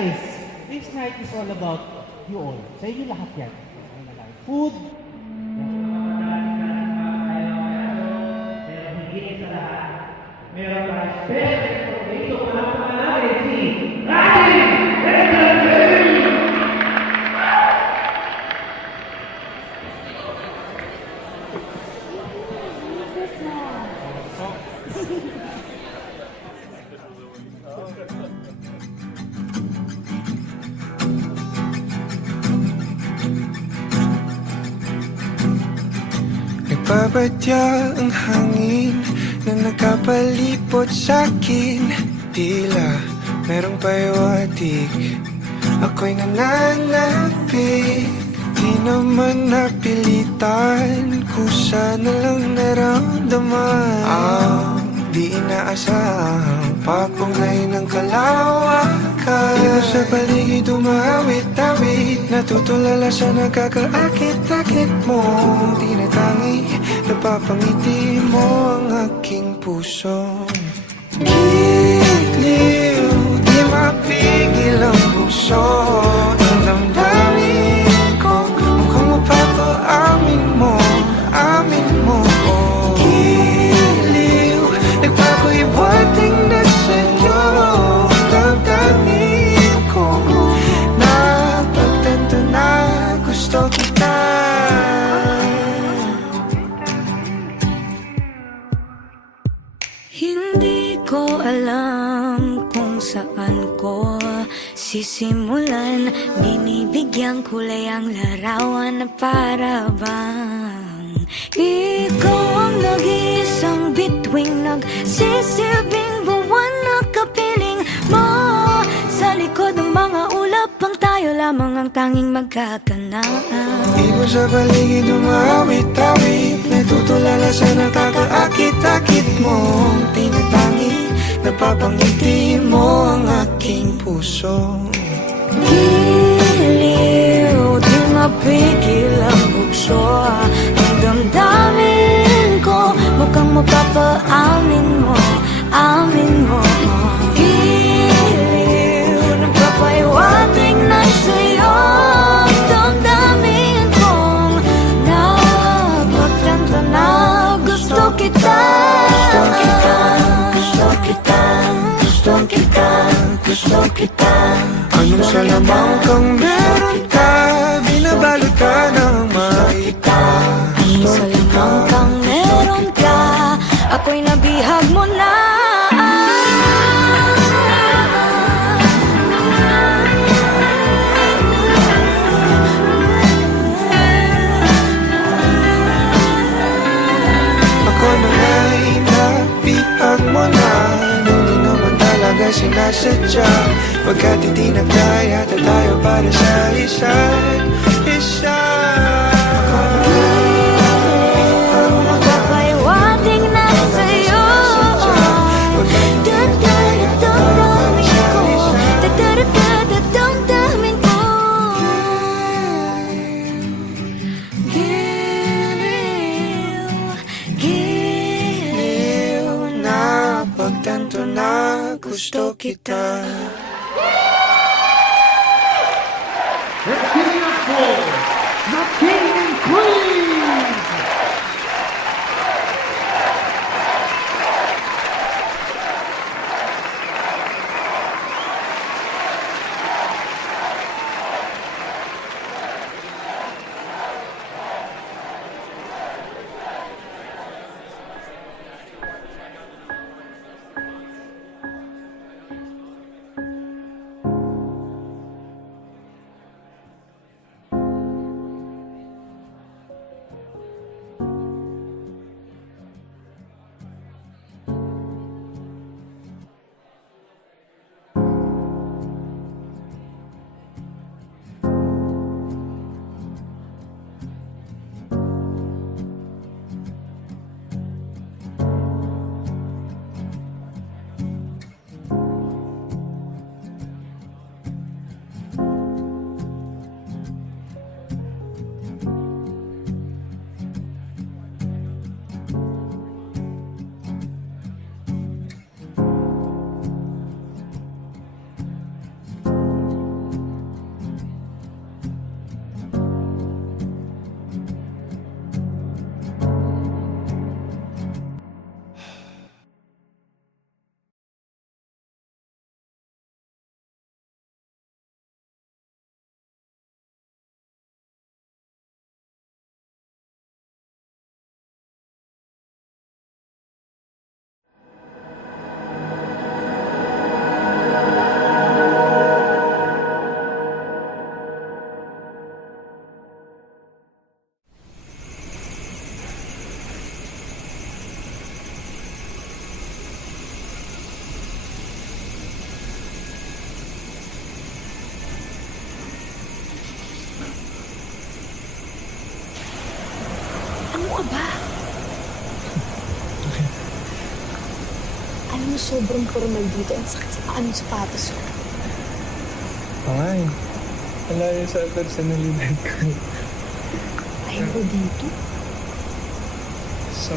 guys, this night is all about you all. Sa inyo lahat yan. Food. Meron pa special dito para pangalan si Nagbabadya ang hangin na nakapalipot sa'kin. Tila merong pahiwatig, ako'y nananapik. Di naman napilitan, kusa na lang naramdaman. Ang di inaasahang papunay ng kalawakan. Dito sa paligid umawit-awit, natutulala sa nakakaakit-akit mo. Tinatangi, napapangiti mo ang aking puso. Giliw, di mapigil ang puso. Ang damdamin ko, mukhang mapapaamin mo, amin mo. Giliw, nagpapahiwating na sa'yo. Damdamin ko, napagtanto na gusto kita. Hindi ko alam kung saan ko sisimulan. Binibigyan kulay ang larawan na para bang ikaw ang nag-iisang bituing, nagsisilbing buwan na kapiling mo. Sa likod ng mga ulap ang tayo lamang ang tanging magkakanaan. Ibon sa paligid umawit-awit, natutulala sa nakakaakit-akit mo. Tinatangi, napapangiti mo ang aking puso. Giliw, di mapigil ang bukso. Ang damdamin ko, mukhang mapapaamin mo, amin mo. Giliw, nagpapahiwatig na sa'yo. Damdamin kong napagtanto na gusto kita. Gusto kita, gusto kita, gusto kita, gusto kita. Anong salamang kang meron ka, binabalot ka ng maita. Anong salamang kang meron ka, ako'y nabihag mo na. Ako na nga'y nabihag mo na, nung di naman talaga sinasadya. Pagkat hindi nagkaya tayo para sa isa't isa. Magpapahiwatig na sa'yo. Dadamdamin ko, dadamdamin ko. Giliw, giliw na Pagtanto na gusto kita. Let's give it up for the King and Queen! ka ba? Alam mo, sobrang formal dito. Ang sakit sa paa ng sapatos ko. Ay, malayo sa personalidad ko. Ayaw ko dito. So,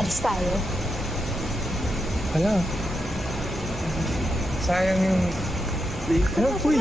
Alis tayo. wala. Sayang yung... Uy!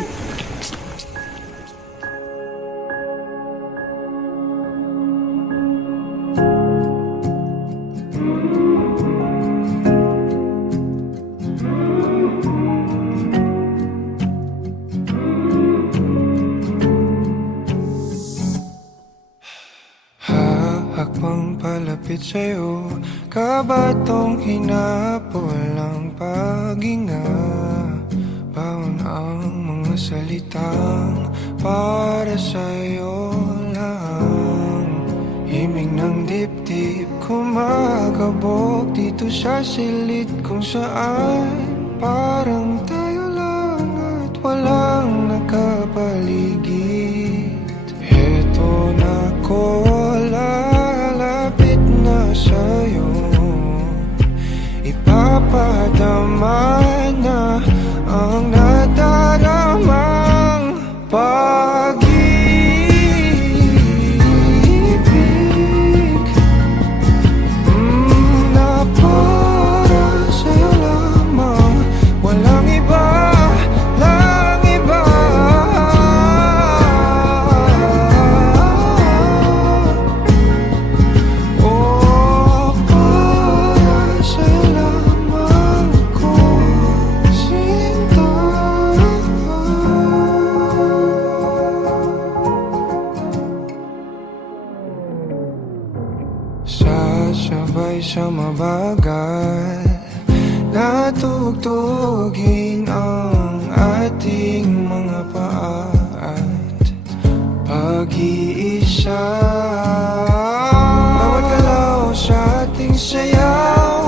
Hakbang palapit sa'yo, kabatong hinapol ang paghinga. Baon ang mga salitang para sa'yo lang. Himig ng dibdib kumakabog dito sa silid kung saan parang tayo lang at walang nakapaligid. Heto na ko, lalapit na sa'yo. Ipapadama na ang nadaramang pag-ibig na para sa'yo lamang. Walang iba, lang iba. Oh, para sa'yo lamang ko sinta. Sasabay sa mabagal na tugtugin ang ating mga paa at pag-iisa. Bawat galaw sa ating sayaw,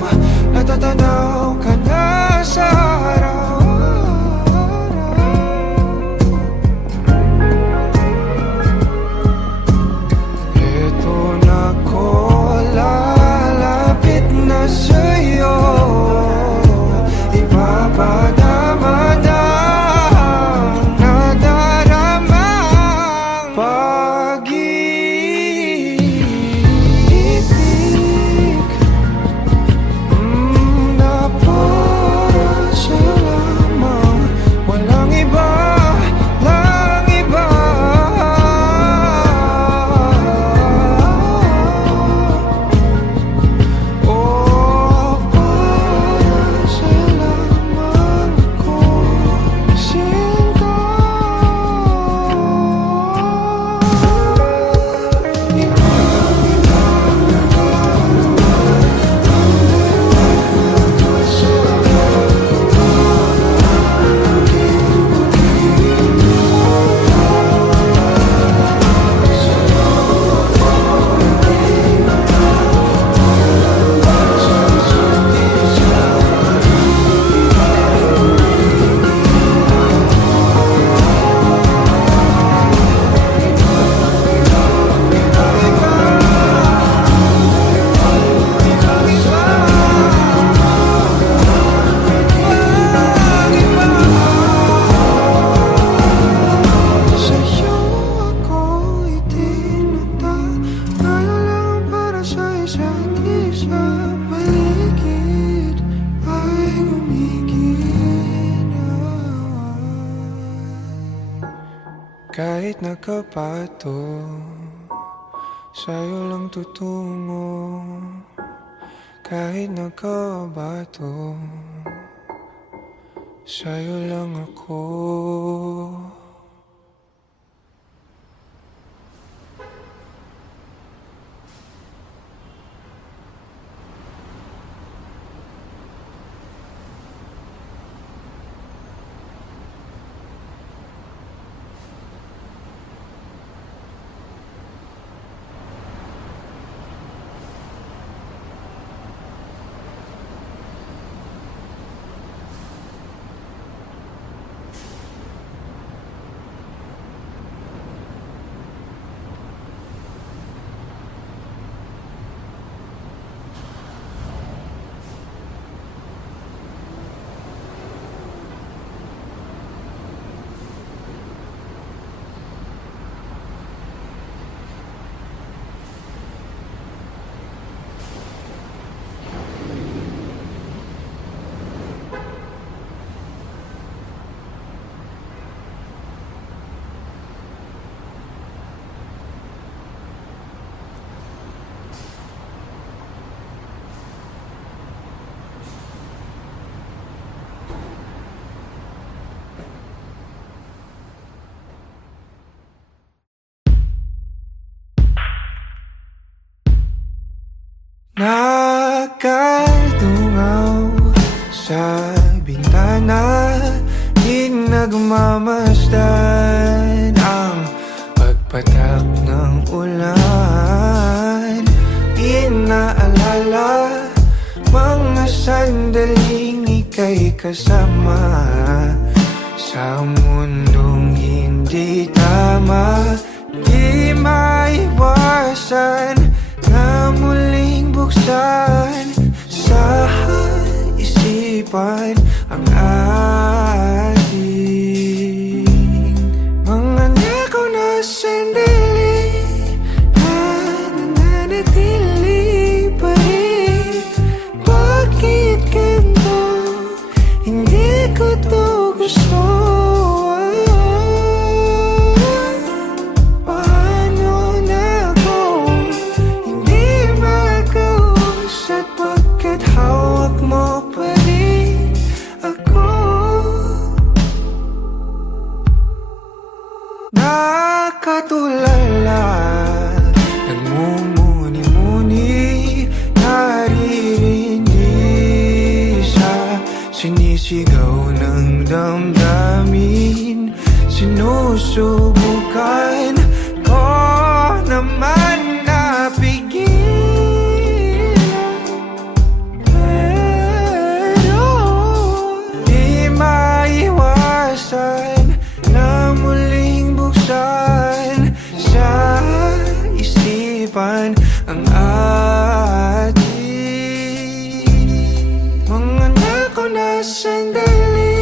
natatanaw ka na sa araw-araw. Eto na ko, lalapit na sa'yo. Ipapadama na ang nadaramang pag-ibig na para sa'yo lamang. Walang iba, lang iba. Oh, para sa'yo lamang ko sinta. Sa'yo ako itinata, tayo lang para sa isa't isa. Paligid ay gumigil. Kahit nakapato, sa'yo lang tutungo. Kahit nakabato, sa'yo lang ako. Nakadungaw sa bintana, di nagmamasdan ang pagpatak ng ulan. Inaalala mga sandaling ika'y kasama sa mundong hindi tama. Di maiwasan na muling buksan sa isipan ang ating mga nakaw na sandali na nananatili pa rin. Bakit ganito? Hindi ko to gusto. Nakatulala, nagmumuni-muni, naririnig sa sinisigaw ng damdamin. Sinusubukan ko naman na pigilan, pero di maiwasan na muling buksan sa isipan ang ating mga nakaw na sandali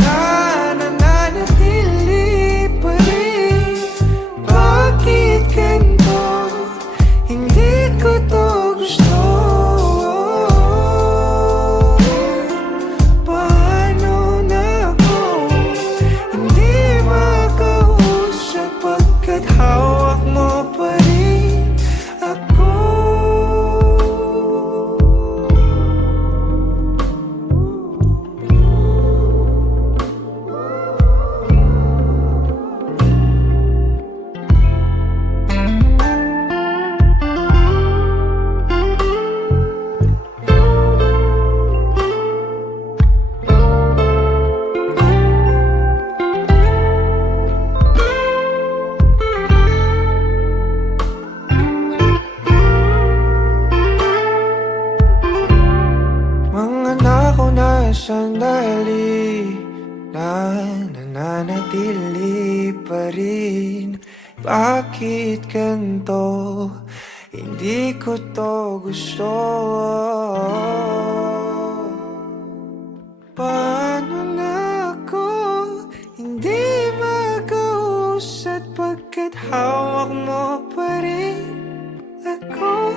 na nananatili pa rin. Bakit ganito? Hindi ko to gusto. Paano na ako hindi makausap pagkat hawak mo pa rin ako? Mga nakaw na sandali na nananatili pa rin. Bakit ganito? Hindi ko to gusto. Paano na ako hindi makausap pagkat hawak mo pa rin ako?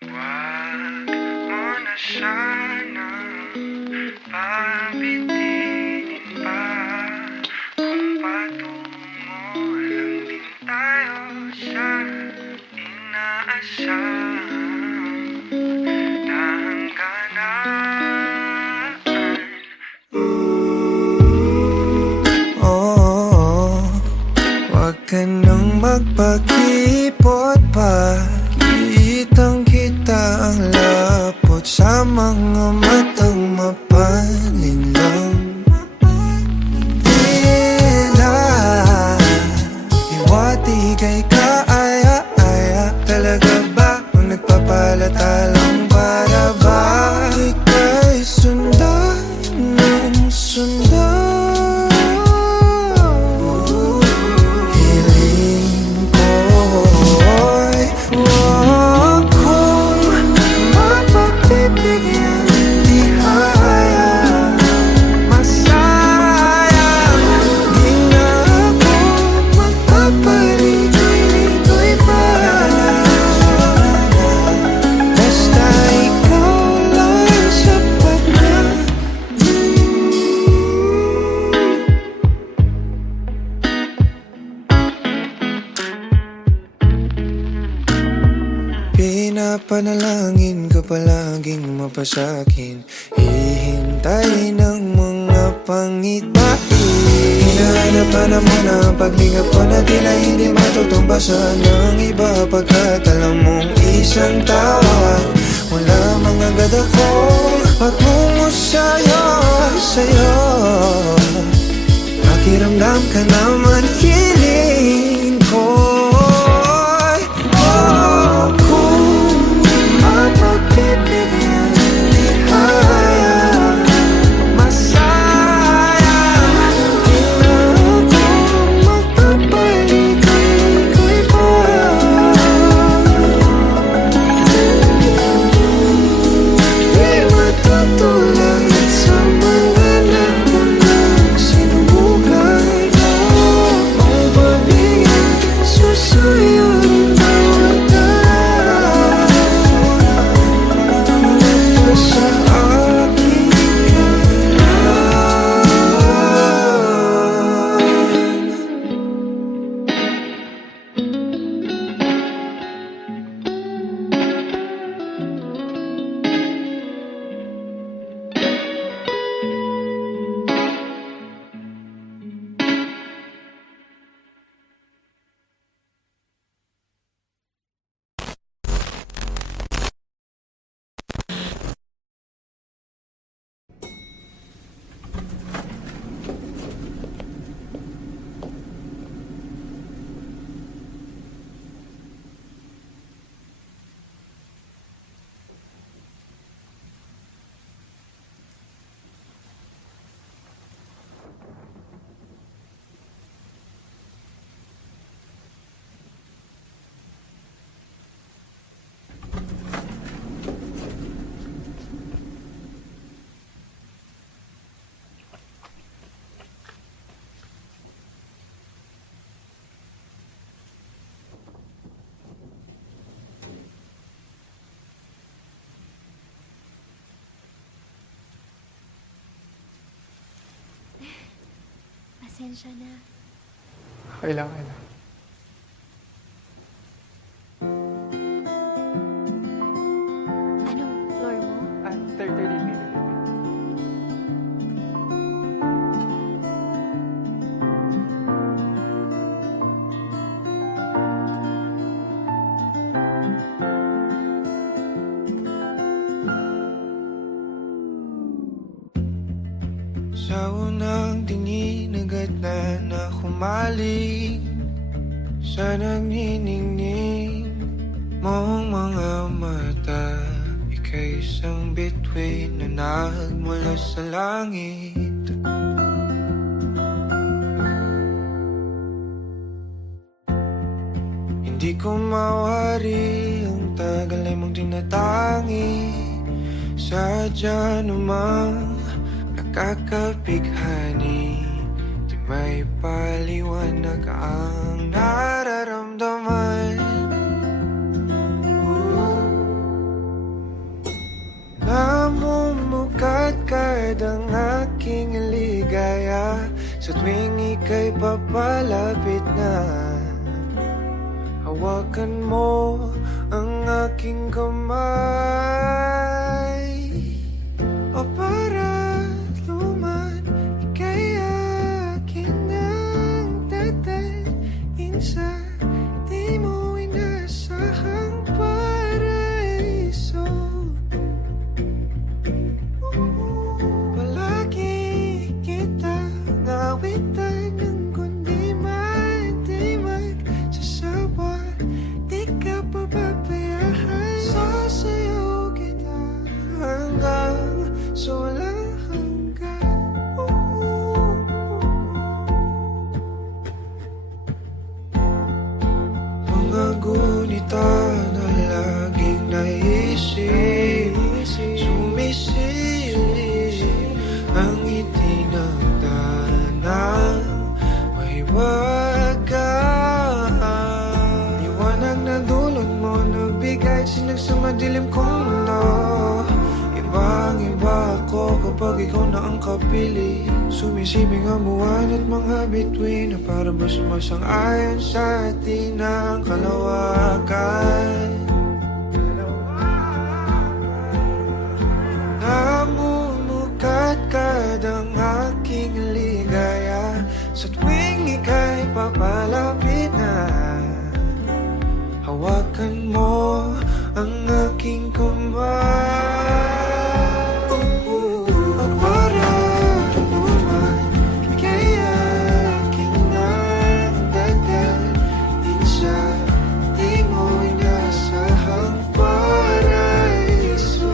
Wag mo na sanang pabitinin pa. Kung patungo lang din tayo sa inaasahang na hangganan. Oh, wag ka nang magpakipot pa. Kitang-kita ang lapot sa mga matang mapalinlang. Tila iwati kay kaaya-aya. Talaga ba kung nagpapalata lang para ba ika'y sundan ng sundan? Hiling ko'y wag kong mapagbibigyan. Di hayang masayang. Di na ako magpapalit. Ito'y parang basta ikaw lang sapat na. Pinapanalangin ka palaging mapasakin. Hihintay ng pangitain. Hinahanap-hanap mo na ang paglingap ko na tila hindi matutumbasan ng iba. Pagkat alam mong isang tawag wala mga agad ako patungo sa'yo. Pakiramdam ka naman hiling ko. Kung mapagbibigyan di kaya masayang di na ako magpapalik-ikoy pa. Di matutulad sa mga naunang sinubukan ko. Ang pag-ibig susuyo rin bawat araw sa aking kalan. Pasensya na. Kailangan. Anong floor mo? Third meeting. Sa unang tingin agad na humaling sa nagniningning mong mga mata. Ika'y isang bituin na nagmula sa langit. Hindi ko mawari ang tagal ay mong tinatangi. Sadya namang nakakabighani, di may paliwanag ang nararamdaman. Namumukadkad ang aking ligaya sa tuwing ika'y papalapit na. Hawakan mo ang aking kamay, o para luman ika'y akin ang dadalhin sa di mo inasahang paraiso. Palagi kita ngawitan ng kundi di magsasawa. Di ka pababayaan, sasayaw kita hanggang sa walang hanggan. Mga gunita na laging naisip, sumisilip ang itinagdanang mahiwagaan. Liwanag na dulot mo, nagbigay sinag sa madilim kong mundo. Ibang-iba ako kapag ikaw na ang kapili. Sumisibing ang buwan at mga bituin na para ba sumasang-ayon sa atin ang kalawakan. Namumukadkad ang aking papalapit na. Hawakan mo ang aking kamay. Para naman kaya aking nagdadalhin sa di mo inasahang paraiso.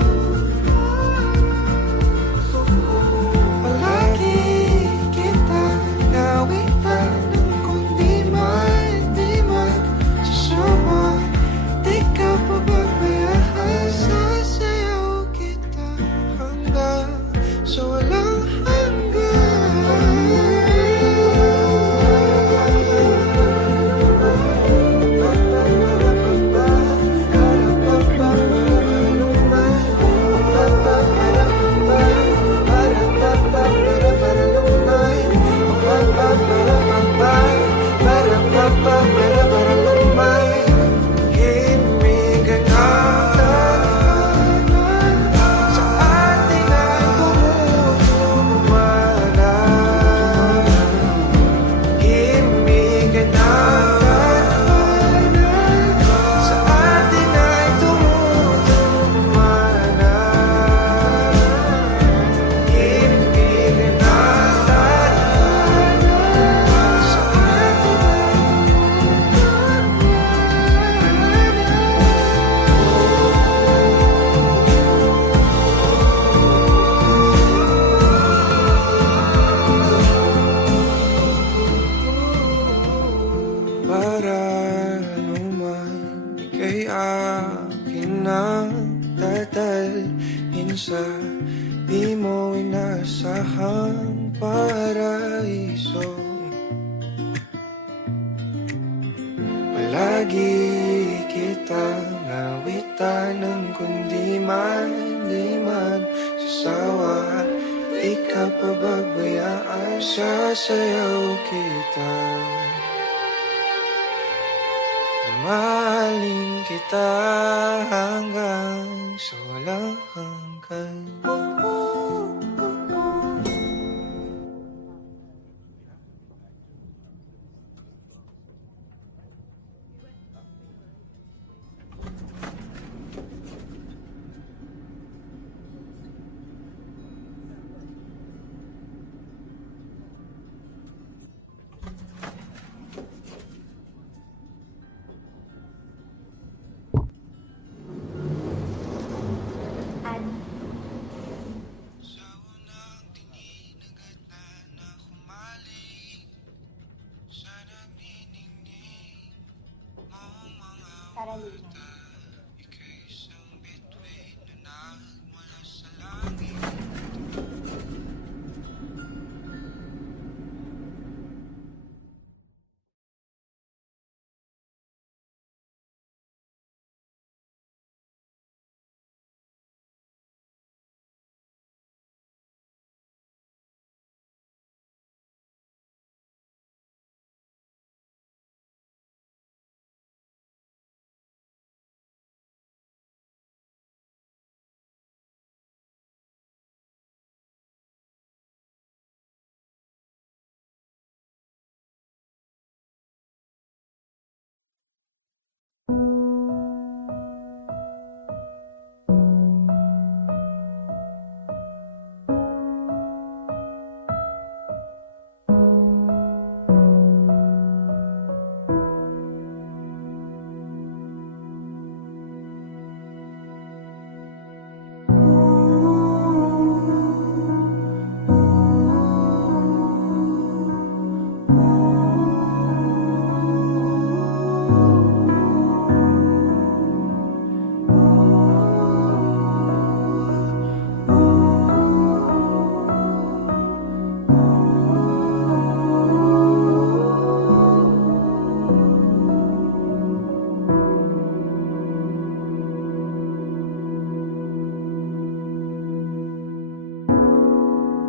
Palagi kita nawitan ng kundi man sasama. Di ka pababayaan, sasayaw kita hanggang sa walang himig ang sa ating ay tumumana. Himig ang sa ating ay tumumana. Himig ang sa para naman ika'y akin ang dadalhin sa di mo inasahang paraiso. Palagi kitang nawitan ng kundi man sasawa. Di ka pababayaan, sasayaw kita. Mahalin kita hanggang sa walang hanggan.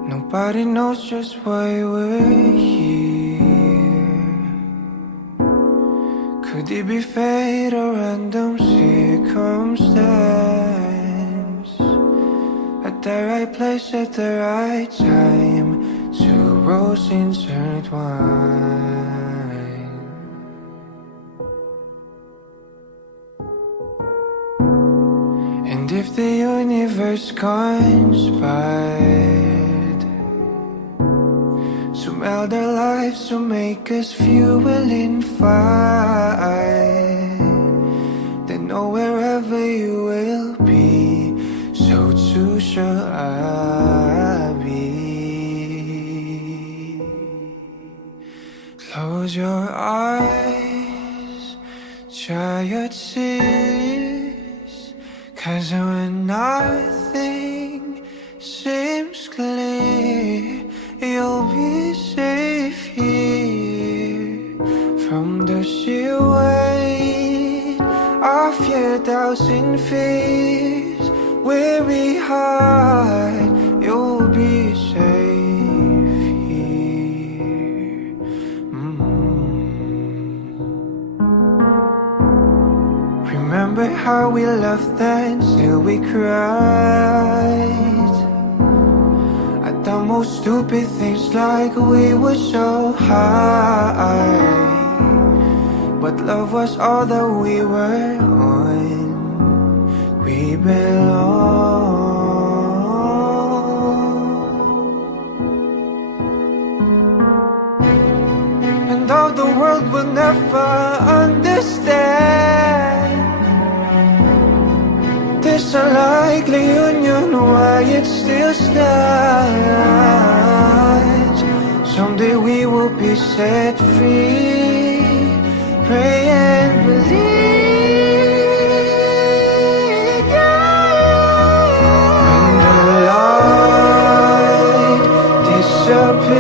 Nobody knows just why we're here. Could it be fate or random circumstance? At the right place at the right time, two roads intertwined. years conspired to meld our lives, to make us fuel and fire. Then know wherever you will be, so too shall I be. Close your eyes, dry your tears, 'cause when nothing seems clear, you'll be safe here from the sheer weight of your doubts and fears. Weary heart, you'll be safe here. Remember how we laughed and still we cried at the most stupid things, like we were so high. But love was all that we were on. We belong. And though the world will never understand, there's a likely union why it still stands. Someday we will be set free. Pray and believe. When the light disappears,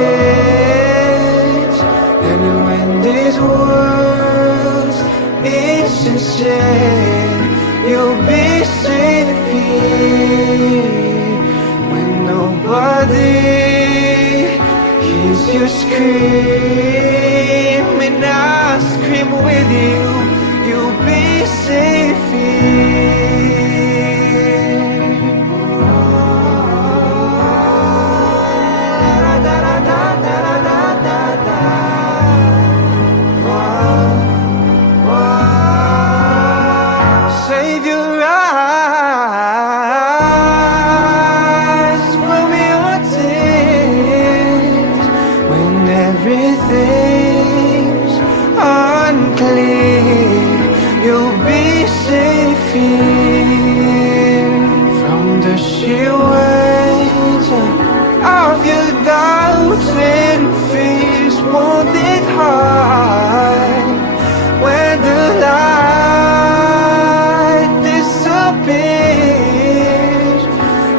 and when this world's insincere, you'll be safe here. When nobody hears you scream, and I scream with you, you'll be safe here. Save your eyes from your tears when everything's unclear. You'll be safe here from the sheer weight of your doubts and fears. Won't it hide when the light disappears,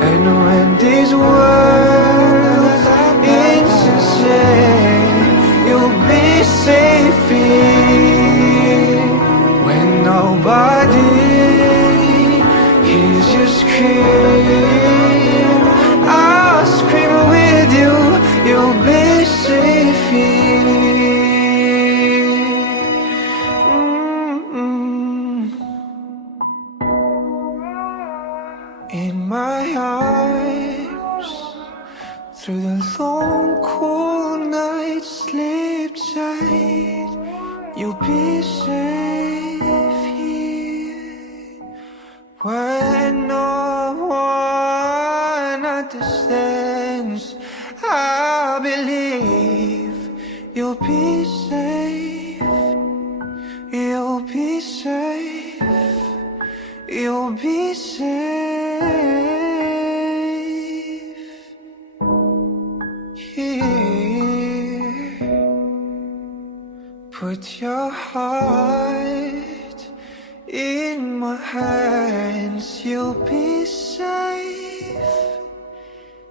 and when these words insincere, you'll be safe here. When nobody hears you scream, I'll scream with you, you'll be safe here. In my arms, through the long cool night, sleep tight, you'll be safe here. When no one understands, I believe you'll be safe. You'll be safe. You'll be safe here. Put your heart in my hands. You'll be safe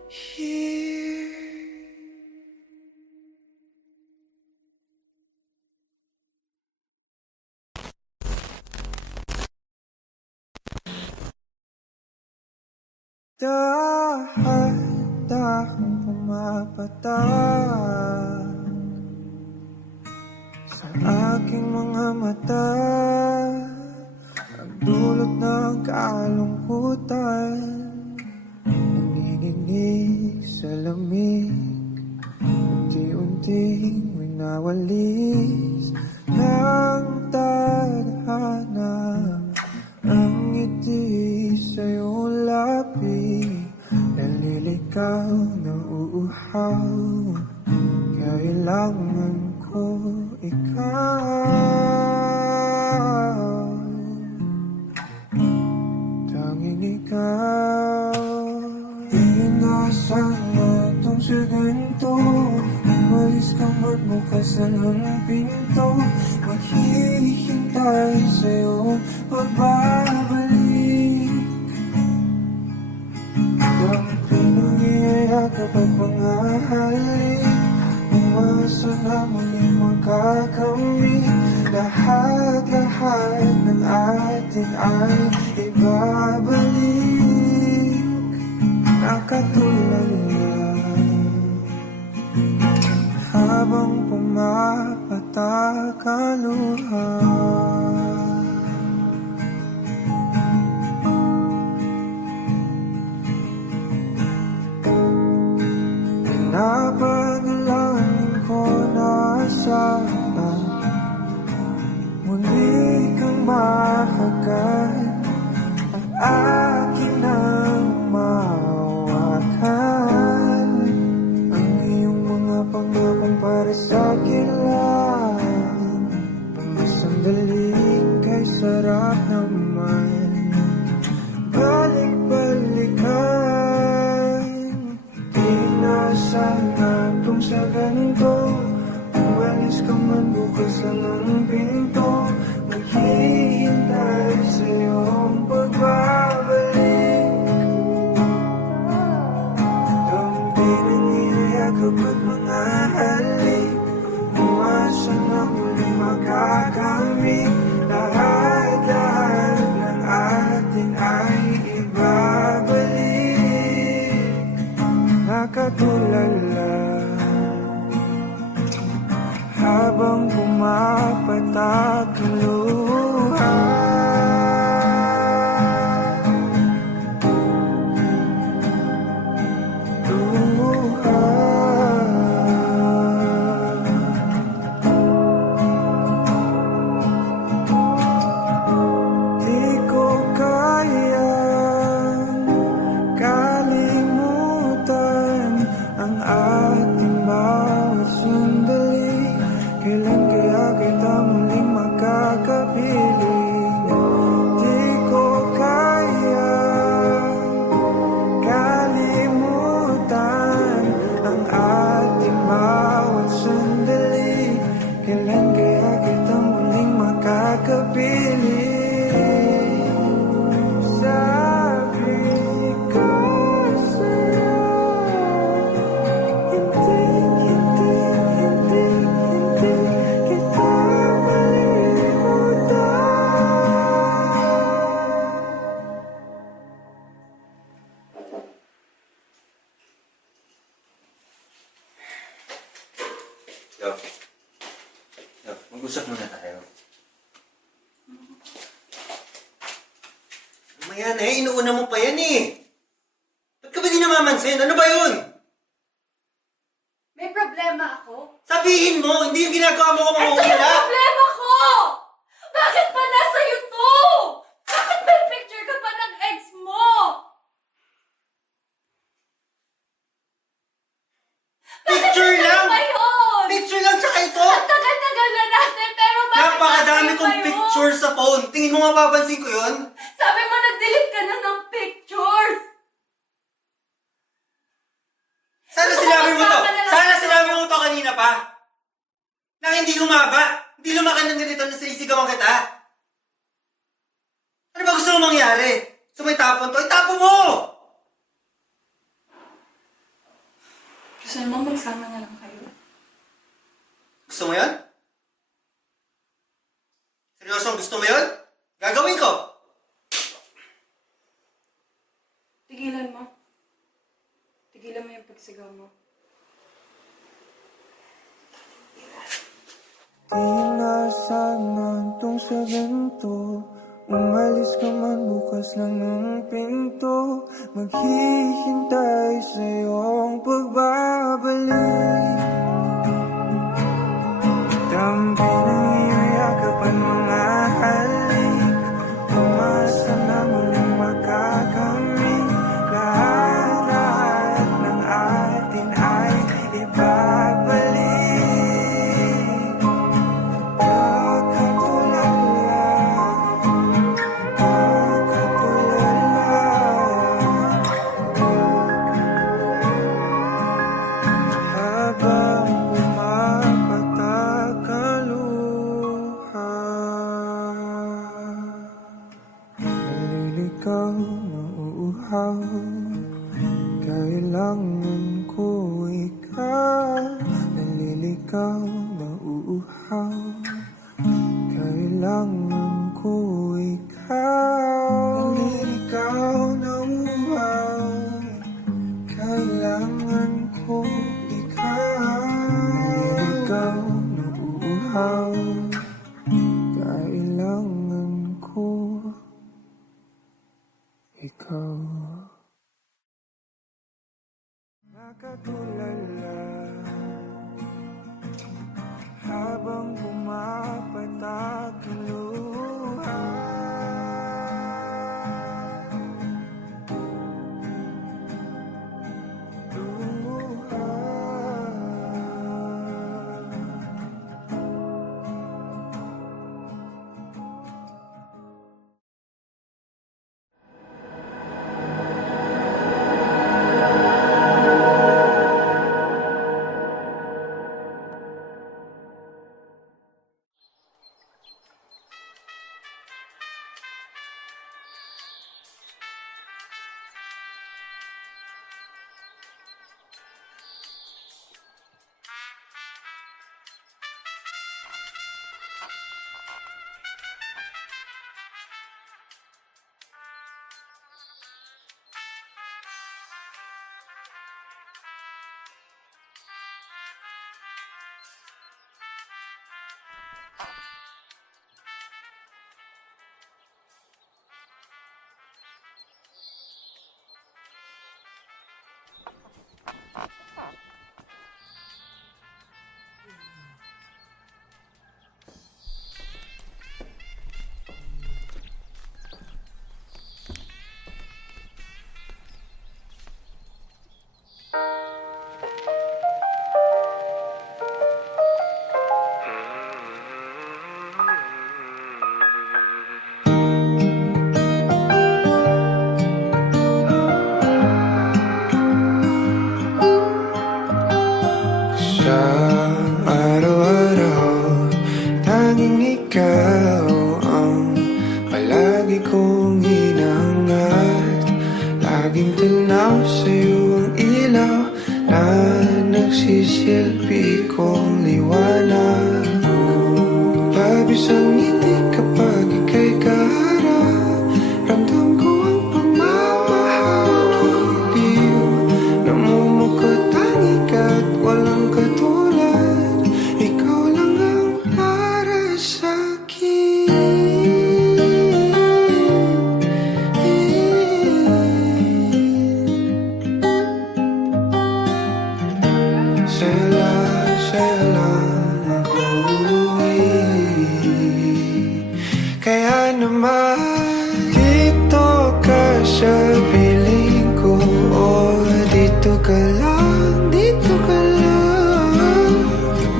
here. Dahan-dahang pumapatak sa aking mga mata, ang dulot ng kalungkutan, nanginginig sa lamig, unti-unting winawalis ng tadhana, ang ngiti sa'yo lapit. ikaw nauuhaw, kailangan ko ikaw. Tanging ikaw. Inaasahan mo itong sa ganito, umalis ka magbukas ng pinto, maghihintay sa'yo pagbabalik. Ang pinangiyayakap at mga halik, umasa na muling makakamit. Lahat-lahat ng atin ay ibabalik, nakatulala habang pumapatak ang luha. Pinapanalangin ko na sana muli kang mahagad at akin nang mahawakan ang iyong mga pangakong para sa akin lang. Mga sandaling kay sarap naman balik-balikan. Sana kung sa ganito, umalis ka man bukas lang ang pinto, maghihintay sa iyong pagbabalik. Ang pinangiyayakap at mga halik, umasa na muling makakamit. Lahat-lahat ng atin ay ibabalik, nakatulala habang pumapatak ang luha. Luha. Di ko kayang kalimutan ang ating bawat sandali. Kailan kaya kita muling makakapiling? Di ko kaya kalimutan ang ating bawat sandali. Kailan kaya kita muling makakapiling? Sabi ko sa'yo, hindi kita Love. Love, mag-usap muna tayo. Mamaya na eh, inuuna mo pa yan eh. Ba't ka ba di namamansin? Ano ba yun? May problema ako? Sabihin mo, hindi yung ginagawa mo kung Ito yung mauuna. problema ko! Bakit pa nasa to? Bakit may picture ka pa ng ex mo? Picture lang! Ba yun? Picture lang tsaka ito! Ang tagal-tagal na natin, pero bakit Napakadami natin kong pa yun? picture sa phone. Tingin mo mapapansin ko yun? Sabi mo nag-delete ka na ng pictures! Sana sinabi mo to! Sumasama na lang Sana ako. sinabi mo to kanina pa! Na hindi lumaba! Hindi lumaki ng ganito na sinisigawan kita! Ano ba gusto mo mangyari? So may tapon to? Itapon mo! Gusto mo magsama na lang kayo? Gusto mo yun? Seryosong gusto mo yun? Gagawin ko! Tigilan mo. Tigilan mo yung pagsigaw mo. Di na sana itong sa ganito, umalis ka man bukas lang ng pinto, maghihintay sa iyong pagbabalik. Dampi ng iyong yakap at mga halik, umasa na muling makakamit. Lahat-lahat ng ikaw nauuhaw. Kailangan ko ikaw. Ikaw nauuhaw. Kailangan ko ikaw. Ikaw nauuhaw. Kailangan ko ikaw. Nakatulala habang pumapatak ang luha. Sa araw-araw, tanging ikaw ang palagi kong hinangat. Laging tanaw sa'yo ang ilaw na nagsisilbi kong liwanag. Labis ang ngiti kapag ika'y kaharap. Ramdam ko ang pagmamahal, giliw. Namumukot tanging ka't walang katulad. Ikaw lang ang para sa'kin. Sa'yo lang ako kaya naman dito ka sa piling ko. Oh, dito ka lang, dito ka lang.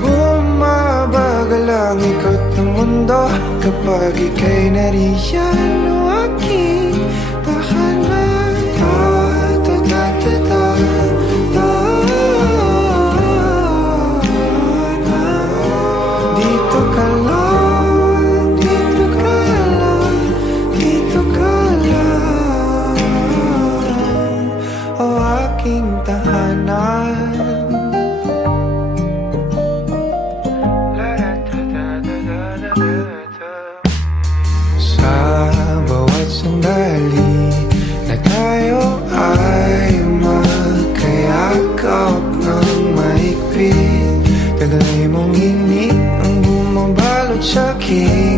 Bumabagal ang ikot ng mundo kapag ika'y nariyan. O aking tahanan. Dito ka lang, dito ka lang, dito ka lang. O aking tahanan. Sa bawat sandali na tayo ay magkayakap ng mahigpit, taglay mong hini ang bumabalot sa'kin.